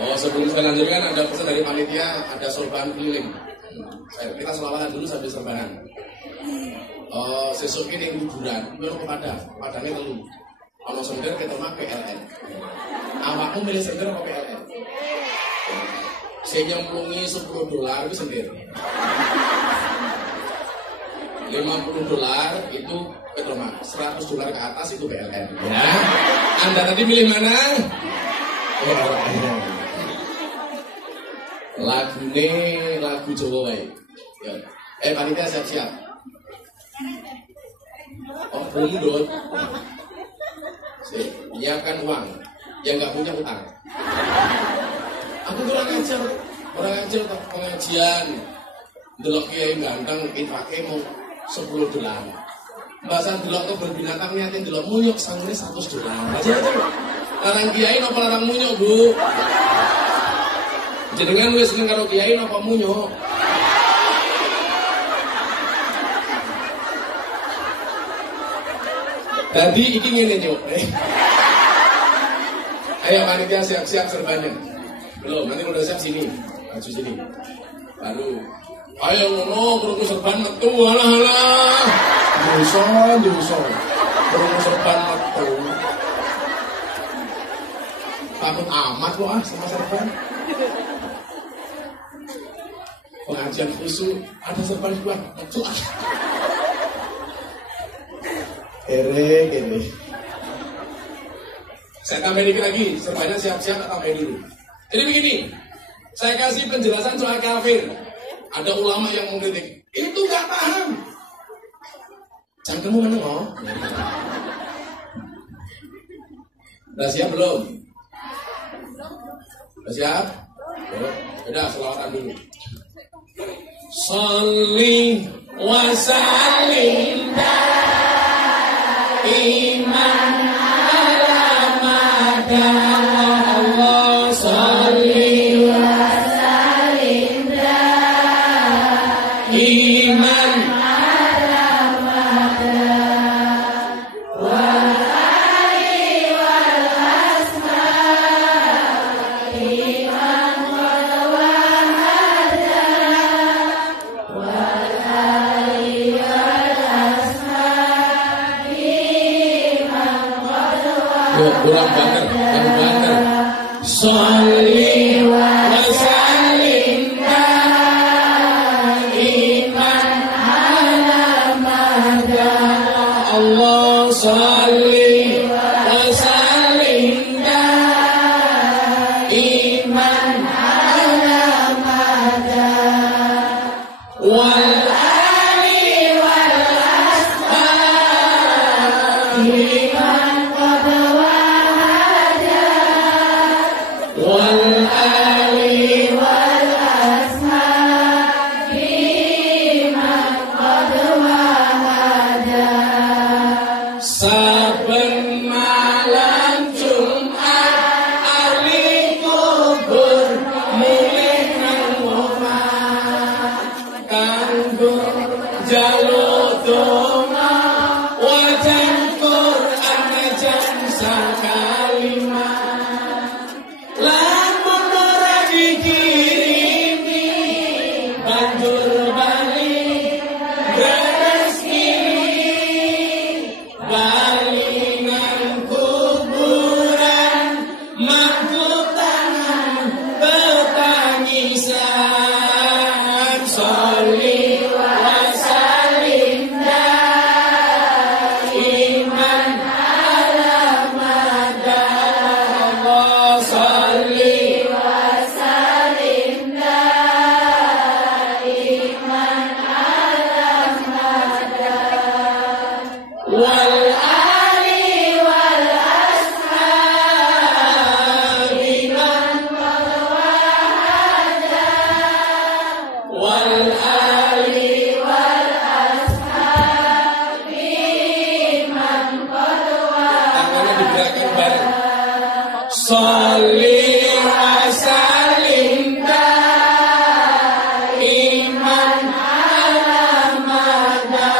Oh, sebelum saya lanjutkan ada pesan dari panitia, ada sorban keliling. Kita selawatan dulu sambil serbanan. Sesuk ini liburan, biar padangnya telu. Kalau sender kita pakai PLN. Awakmu milih sender apa PLN? Saya nyemplungi $10 itu sendiri. $50 itu Petromak, $100 ke atas itu PLN. Ya, Anda tadi milih mana? Lagu Jawa wae. Ya. Panitia siap-siap. Oh, belum. Menyiapkan uang. Yang nggak punya utang. Aku kurang ajar pengajian. Delok kiai ganteng infake mau $10. Bahasan delok ke berbinatang niatin delok munyuk sangune $100. Aja. Larang kiai napa larang munyuk, Bu? Jenengan wis seneng karo kiai napa munyuk? Tadi iki ngene nyuk. Ayo panitia siap-siap serbannya. Belum, nanti udah siap sini. Maju sini. Baru. Ayo ngono krungu serban metu alah. Dosa. Krungu serban metu. Takut amat lo sama serban. Pengajian khusus ada serban gua. Metu ah. Kere. Saya tambahin dikit lagi, serbannya siap-siap tak tambahin dulu. Jadi begini, saya kasih penjelasan soal kafir. Ada ulama yang mengkritik, itu gak paham. Jangan kamu menengok. Udah siap belum? Udah siap? Udah, selawatan dulu. Sholli wa sallim kurang banter, kamu banter. Sholli wa sallim daiman ala madha. Allah sholli wa sallim daiman ala madha. Wal ali wal ashabi liman qad wahada. Wal ali wal ashabi liman qad wahada. Saben malam Jumat ahli kubur mulih nang omah kanggo njaluk donga wajan Quran jan sakalimah. Lamun ora dikirimi banjur bali rezeki bali nang kuburan makhluk tangan betangisan. Sholli wa sallim daiman ala madha. Allah sholli wa sallim daiman ala madha. Wal ali wal ashabi man qad wahada. Wal ali wal ashabi man qad wahada. Tangannya digerakkan bareng. Sholli wa sallim daiman ala madha.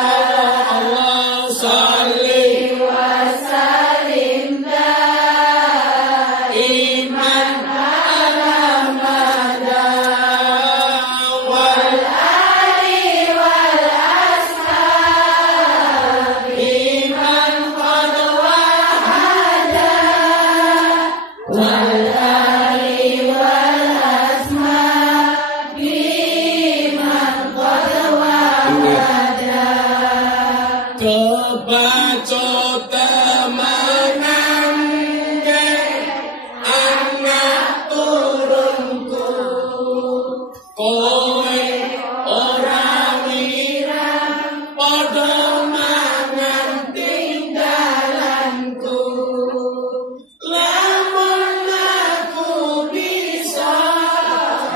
Allah sholli wa sallim daiman ala madha. Wal ali wal ashabi man qad wahada. Wal ali wal ashabi man qad wahada. Kebaca temenan anak turunku, kowe ora wirang padha mangan tinggalanku. Lamun aku bisa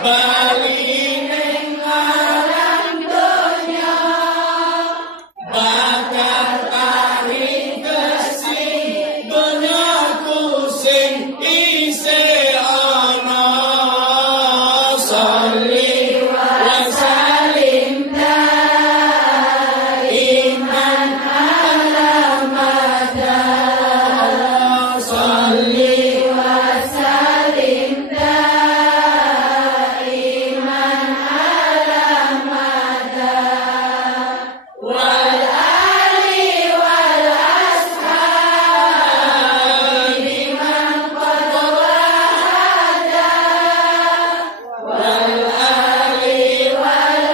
bali ning alam donya bakal tarik kesing donyaku sing isih ana. Sholli wa sallim daiman ala madha. Sholli wa sallim daiman ala madha. Wal ali wal ashabi man qad wahada. Wal ali wal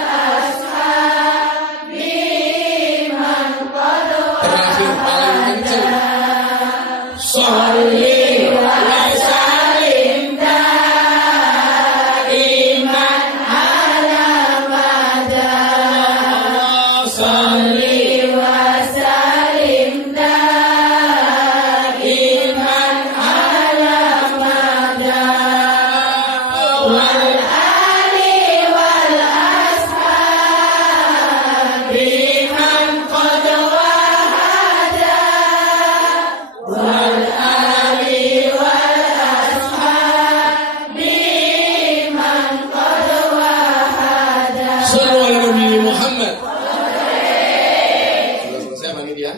ashabi man qad terakhir paling kenceng. Sholli wa sallim daiman ala madha. Sholli wa sallim daiman ala madha. Wal ali wal ashabi man qad wahada. Wal ali wal ashabi man qad wahada. Sallu ala Nabi Muhammad. Sudah selesai panitia?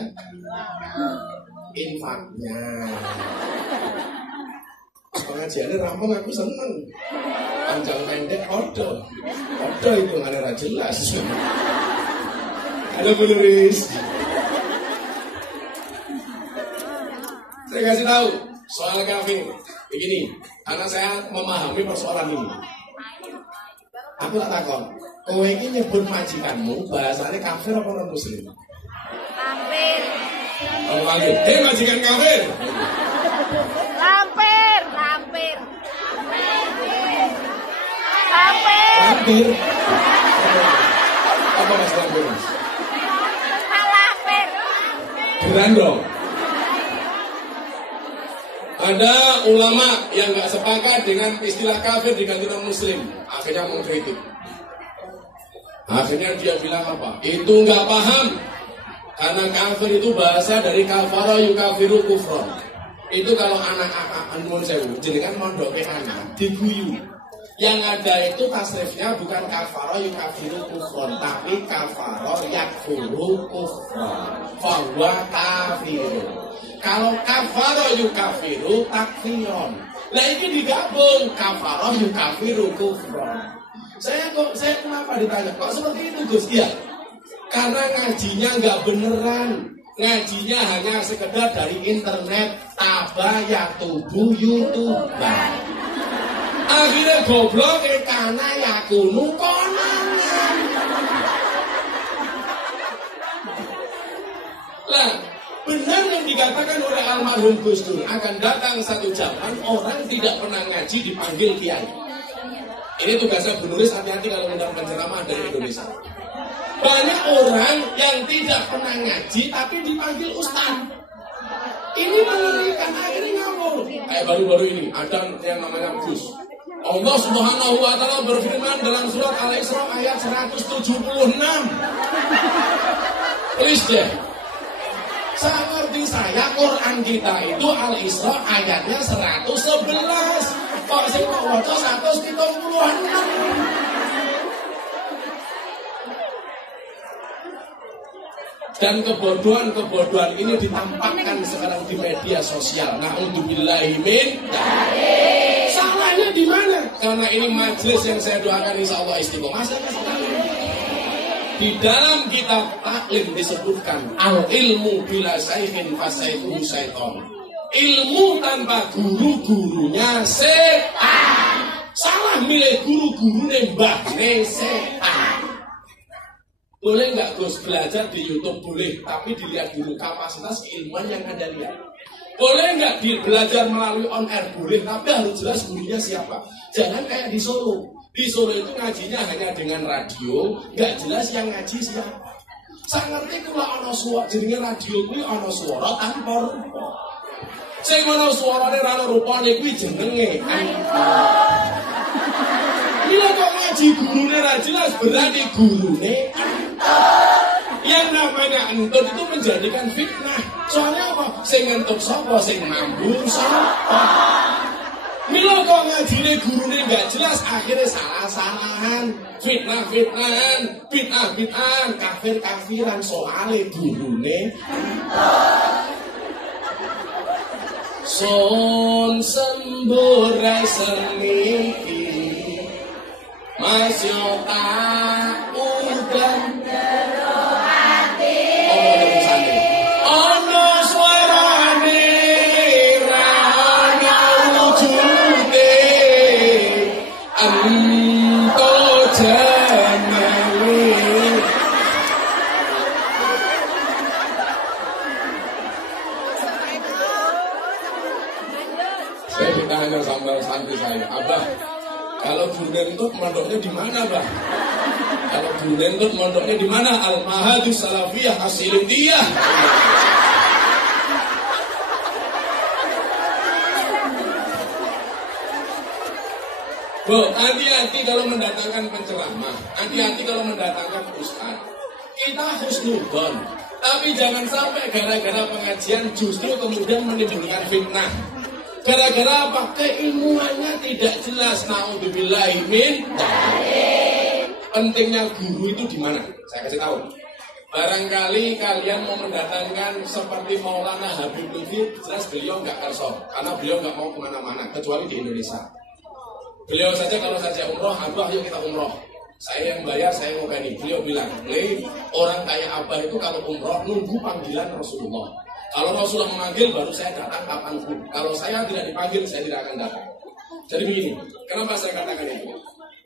Infaknya. Pengajiannya rampung, aku seneng. Panjang pendek odo itu nggak ada jelas. Halo Bu Nuris. Saya kasih tahu, Soal kafir, begini, karena saya memahami persoalan ini. Aku tak takon, kowe ini nyebut majikanmu, bahasanya kafir apa non muslim? Lampir. Oh, lagi, majikan kafir. Lampir. Lampir. Apa mas lampir mas? Lampir. Berandong. Ada ulama yang nggak sepakat dengan istilah kafir diganti non muslim, akhirnya mengkritik. Akhirnya dia bilang apa? Itu nggak paham, karena kafir itu bahasa dari kafara yukafiru kufron. Itu kalau anak-anak anmon sewu, jenengan mondoknya anak diguyu. Yang ada itu tasrifnya bukan kafara yukafiru kufron, tapi kafara yakfuru kufron. Fahuwa kafiru. Kalau kafaro yukafiru takfiron. Nah ini digabung kafaro yukafiru kufron. Saya kenapa ditanya kok seperti itu Gus? Ya, karena ngajinya nggak beneran. Ngajinya hanya sekedar dari internet, tabaya tubuh YouTube. Akhirnya goblok karena yakunu konangan. Lah benar yang dikatakan oleh almarhum Gus Dur, akan datang satu zaman orang tidak pernah ngaji dipanggil kiai. Ini tugasnya penulis, hati-hati kalau undang penceramah dari Indonesia. Banyak orang yang tidak pernah ngaji tapi dipanggil ustaz. Ini mengerikan, akhirnya ngawur. Kayak baru-baru ini ada yang namanya Gus. Allah Subhanahu wa Ta'ala berfirman dalam surat Al-Isra ayat 176. Please deh. Seperti saya, Quran kita itu Al-Isra ayatnya 111. Kok sing kok waca 176. Dan kebodohan ini ditampakkan sekarang di media sosial. Na'udzubillahi min dzalik. Salahnya di mana? Karena ini majelis yang saya doakan insyaallah istiqomah. Di dalam kitab taklim disebutkan al-ilmu bila saikhin fasaihu syaiton. Ilmu tanpa guru-gurunya setan. Salah milih guru-gurune mbahne setan. Boleh nggak Gus belajar di YouTube? Boleh, tapi dilihat dulu kapasitas keilmuan yang Anda lihat. Boleh nggak belajar melalui on air? Boleh, tapi harus jelas gurunya siapa. Jangan kayak di Solo. Di Solo itu ngajinya hanya dengan radio, nggak jelas yang ngaji siapa. Saya ngerti kalau ono suara, jadinya radio itu ono suara tanpa rupa. Saya ono suaranya rano rupanya itu jenenge. Bila kok ngaji gurunya nggak jelas, berarti gurunya yang namanya entut itu menjadikan fitnah. Soalnya apa? Sing entuk sapa, sing mambu sapa. Mila kok ngajine gurune nggak jelas, akhirnya salah-salahan, fitnah-fitnahan, bid'ah-bid'ahan, kafir-kafiran soale gurune. Son sembure semiki, masih tak udan jero ati. Ono suarane ra ono wujude, ento jenenge. Saya ditanya sama santri saya, Abah, kalau guru Nentut mondoknya di mana, Bang? Kalau guru Nentut mondoknya di mana? Al-Mahadus Salafiyah As-Silindiyah. Bu, hati-hati kalau mendatangkan penceramah, hati-hati kalau mendatangkan ustaz. Kita husnudon, tapi jangan sampai gara-gara pengajian justru kemudian menimbulkan fitnah. Gara-gara apa? Keilmuannya tidak jelas. Na'udzubillahi min dzalik. Pentingnya guru itu di mana? Saya kasih tahu. Barangkali kalian mau mendatangkan seperti Maulana Habib Lutfi, jelas beliau nggak kerso, karena beliau nggak mau kemana-mana kecuali di Indonesia. Beliau saja kalau saja umroh, Abah yuk kita umroh. Saya yang bayar, saya mau gani. Beliau bilang, orang kayak Abah itu kalau umroh nunggu panggilan Rasulullah. Kalau Rasulullah memanggil, baru saya datang kapanpun. Kalau saya tidak dipanggil, saya tidak akan datang. Jadi begini, kenapa saya katakan itu?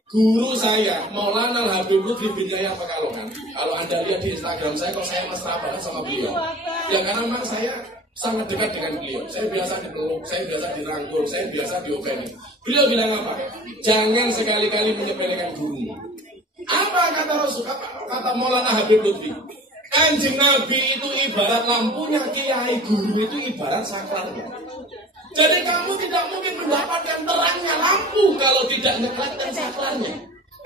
Guru saya, Maulana Habib Lutfi bin Yahya Pekalongan. Kalau Anda lihat di Instagram saya, kok saya mesra banget sama beliau. Ya karena memang saya sangat dekat dengan beliau. Saya biasa dipeluk, saya biasa dirangkul, saya biasa diopeni. Beliau bilang apa? Jangan sekali-kali menyepelekan guru. Apa kata Rasul? Kata Maulana Habib Lutfi? Kanjeng Nabi itu ibarat lampunya, kiai guru itu ibarat saklarnya. Jadi kamu tidak mungkin mendapatkan terangnya lampu kalau tidak nyeklatkan saklarnya.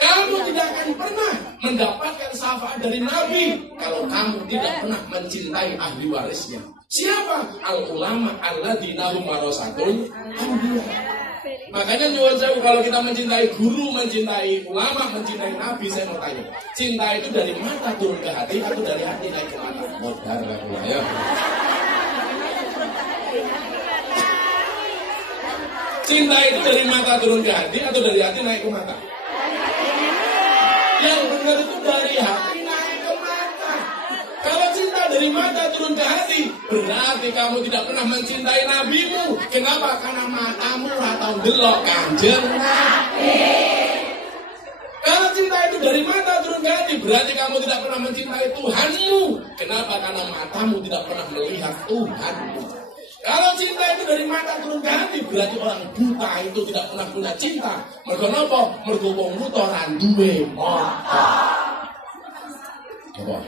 Kamu tidak akan pernah mendapatkan syafaat dari Nabi kalau kamu tidak pernah mencintai ahli warisnya. Siapa? Al-ulama alladzina hum warasatul anbiya. Makanya nyuwun sewu, kalau kita mencintai guru, mencintai ulama, mencintai Nabi, saya mau tanya, cinta itu dari mata turun ke hati atau dari hati naik ke mata? Modar ya. Cinta itu dari mata turun ke hati atau dari hati naik ke mata? Yang benar itu dari hati naik ke mata. Kalau cinta dari mata turun ke hati, berarti kamu tidak pernah mencintai nabimu. Kenapa? Karena matamu atau delok Kanjeng Nabi. Kalau cinta itu dari mata turun ke hati, berarti kamu tidak pernah mencintai Tuhanmu. Kenapa? Karena matamu tidak pernah melihat Tuhanmu. Kalau cinta itu dari mata turun ke hati, berarti orang buta itu tidak pernah punya cinta. Mergo napa? Mergo wong buta ora duwe mata. Apa?